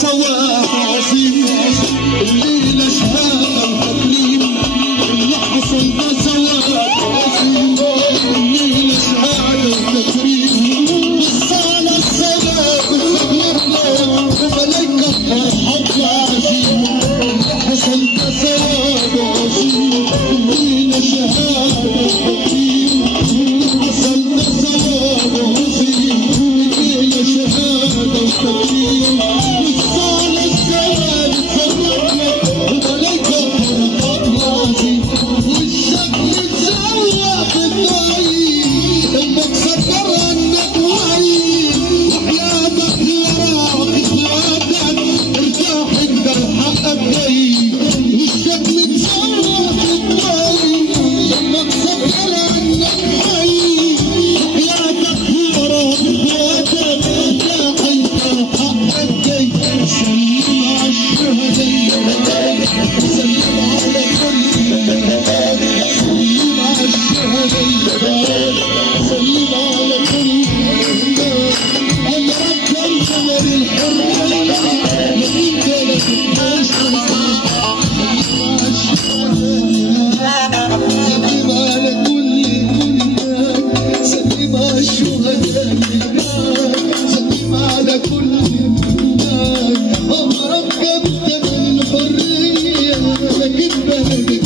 سواح عظيم الليلة شهادة وتكريم اللي حصل ده سواح عظيم الليلة شهادة وتكريم وصانا السلام بخبرنا وملايكة فرحة عظيم اللي حصل ده سواح عظيم الليلة شهادة وتكريم حصل ده سواح عظيم الليلة شهادة وتكريم وصانا السلام بخبرنا وملايكة فرحة عظيم والشكل تسوى بالضعيف انك سكر انك وعيد وحياتك وراك اخواتك ارتاح انت وحقك جاي والشكل تسوى بالضعيف انك سكر انك وعيد وحياتك وراك اخواتك ارتاح انت وحقك جاي سلم على الشهداء سلم على سلم على كل عمرك كم سنة للحرية لكن كانت سلم على كل سلم على الشهداء سلم على كل عمرك كم سنة للحرية لكن كانت